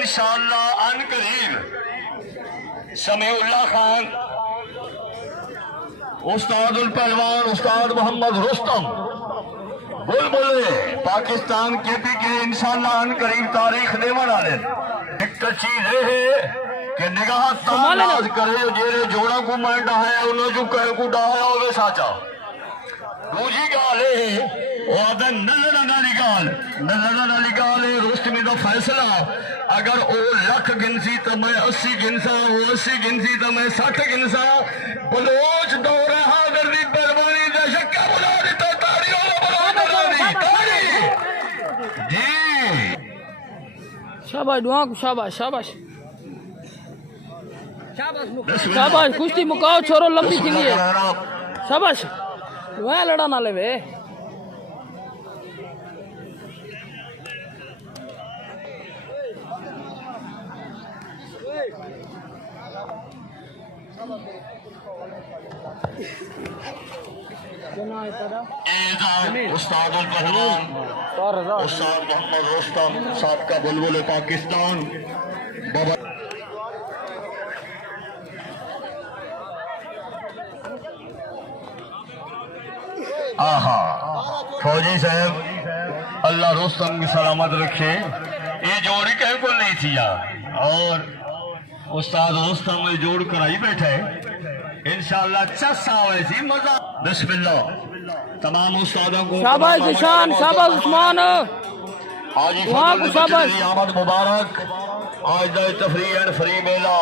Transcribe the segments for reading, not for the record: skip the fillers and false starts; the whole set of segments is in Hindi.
इंशाअल्लाह अन करीब समीउल्लाह खान, उस्तादुल पहलवान उस्ताद मोहम्मद रुस्तम बुलबुले पाकिस्तान KPK इंशाअल्लाह अन करीब तारीख देवन वाले। एक चीज है कि निगाह ताज करे जेरे जोड़ा को मैं डाया उन्होंने जो कह को डाया होवे साचा। दूजी गाल है वो नजर नाली गाल है रुस्तमी का फैसला अगर वो लख गिनसी तो मैं 80 गिनसा, वो 80 गिनसी तो मैं 60 गिनसा। बलोच दौर हादरी पहलवानी का शक्का बुला देता ताड़ियों जी। शाबाश दुआ को शाबाश शाबाश शाबाश। कुश्ती मुकाओ छोरो लंबी खिली है शाबाश। दुआ लड़ा ना ले वे उस्तादुल पहलवान उस्ताद मोहम्मद रुस्तम साबका बुलबुल पाकिस्तान बाबा। आहा फौजी साहब अल्लाह रुस्तम की सलामत रखे। ये जोड़ी कहीं को नहीं थी यार, और उस्ताद रुस्तम ये जोड़ कराई बैठे इंशाअल्लाह। चस्सा वैसी मजा। बिस्मिल्लाह तमाम उस्तादों को शाबाश निशान शाबाश उस्मान हाजी आमद मुबारक। आज तफरी एंड फ्री मेला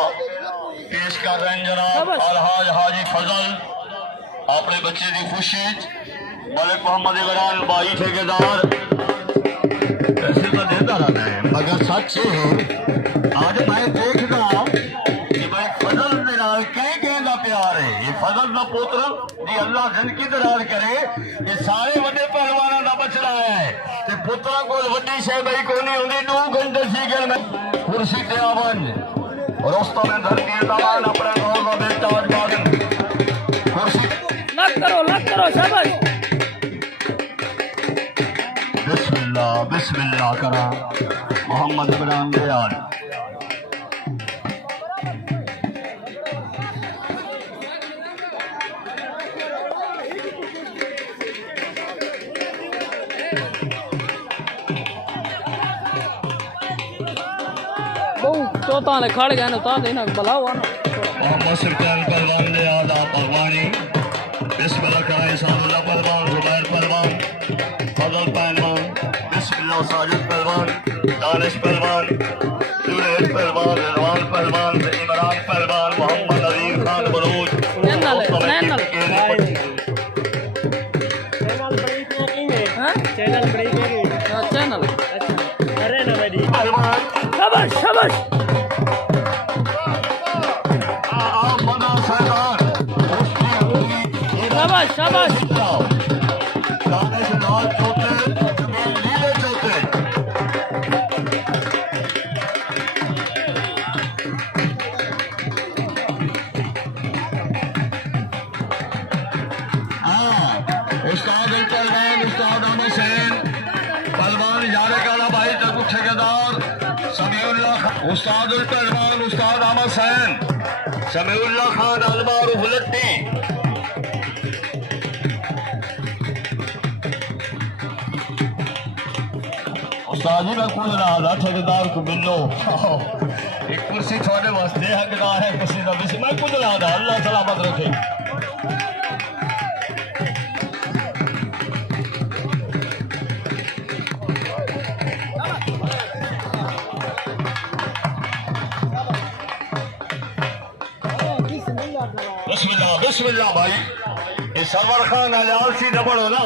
पेश कर रहे हैं जनाब अलहाज हाजी फजल अपने बच्चे की खुशी मलिक मोहम्मद इमरान भाई ठेकेदार। ऐसे तो देता रहना है मगर सच है आज मैं देखता कि भाई फजल का प्यार है। ये फजल का पुत्र जी अल्लाह जिंदगी दराज करे। ये सारे बड़े पहलवानों का बचड़ा है ते पुत्रा को वड्डी शे भाई को नहीं होंगी। 2 घंटे सीगल में कुर्सी ते आवन और उस्तों में धरती तमान अपने गांव का बेटा आजमादन कुर्सी लग करो शाबाश। बिस्मिल्लाह बिस्मिल्लाह करा मोहम्मद इमरान दयाल। तो ताने खड़ गए ना ता देना बुलाओ ना मोहम्मद सुल्तान पहलवान ने आदा पहलवानी बिस्मिल्लाह कराए सादुल्लाह पहलवान जुबैर पहलवान फजल पहलवान बिस्मिल्लाह साजिद पहलवान दानिश पहलवान जुनैद पहलवान रिजवान पहलवान इमरान पहलवान मोहम्मद अजीम खान बलूच चैनल अरे ना भाई शाबाश शाबाश शाबाश शाबाश। उस्ताद पहलवान उस्ताद अहमद सैन पहलवान इजारे का भाई तक ठेकेदार समीउल्लाह उस्ताद पहलवान उस्ताद अहमद सैन समीउल्लाह खान अलमारूफ लट्टी। उस्ताद जी मैं कुछ रहा ठेकेदार को मिलो एक कुर्सी थोड़े वास्ते हकदार है कुर्सी का विषय मैं कुछ रहा था। अल्लाह सलामत रखे। बिस्मिल्लाह बिस्मिल्लाह भाई ये सरवर खान अलाल सी न पढ़ो ना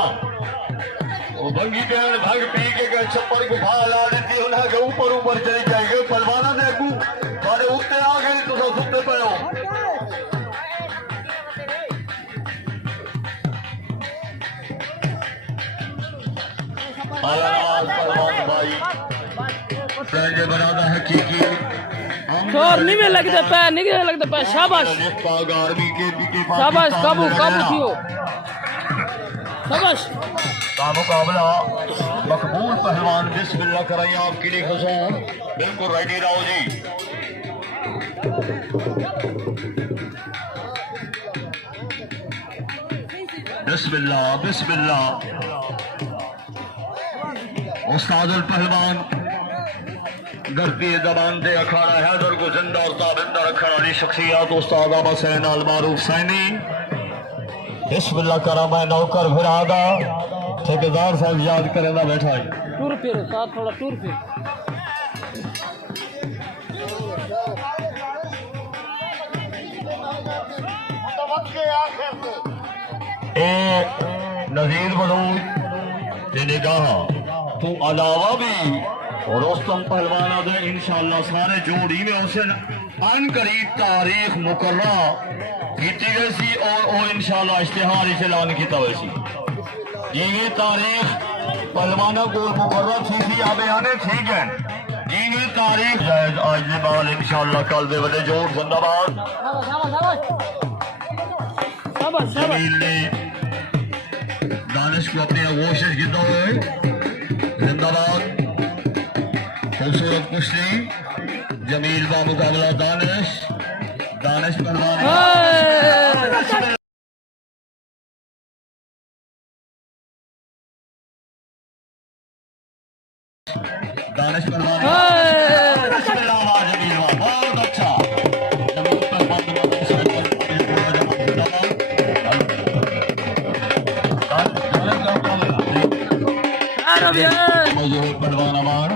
वो भंगी बहन भग पी के छप्पर को भा ला देती उन्हें के ऊपर चली जाएगी पलवाना ने अगू थोड़े उठते आ गए तो सब सुनते पे हो। पलवान भाई बरादा हकीकी छोर नहीं लगते पे शाबाश शाबाश काबू काबू थियो शाबाश का मुकाबला मकबूल पहलवान बिस्मिल्लाह कराइए आपके लिए खुशूम बिल्कुल रेडी रहो जी। बिस्मिल्लाह बिस्मिल्लाह। उस्तादुल पहलवान धरती जबान से अखाड़ा हैदर को जिंदा और ताबिंदा रखने वाली शख्सियत उस्ताद हुसैन अल मारूफ सैनी। बिस्मिल्लाह करा मैं नौकर फिरादा ठेकेदार साहब याद करेगा बैठा है टूर फिर साथ थोड़ा टूर फिर नजीर बलूच निगाह तू अलावा भी और रोस्तम पहलवाना दे इंशाअल्लाह सारे जोड़ी में उसे अन करीब तारीख मुकर्रा की गई सी और इंशाअल्लाह इश्तिहार इसे ऐलान किया वैसी ये तारीख पहलवाना को मुकर्रा थी आबे आने ठीक है ये तारीख आज के बाद इंशाअल्लाह कल दे वाले जोड़ जिंदाबाद। जमील ने दानिश को अपनी कोशिश की जिंदाबाद खूबसूरत कुश्ती जमील का मुकाबला दानिश दानिश पहलवान दानिश पहलवान बहुत अच्छा जमील पहलवान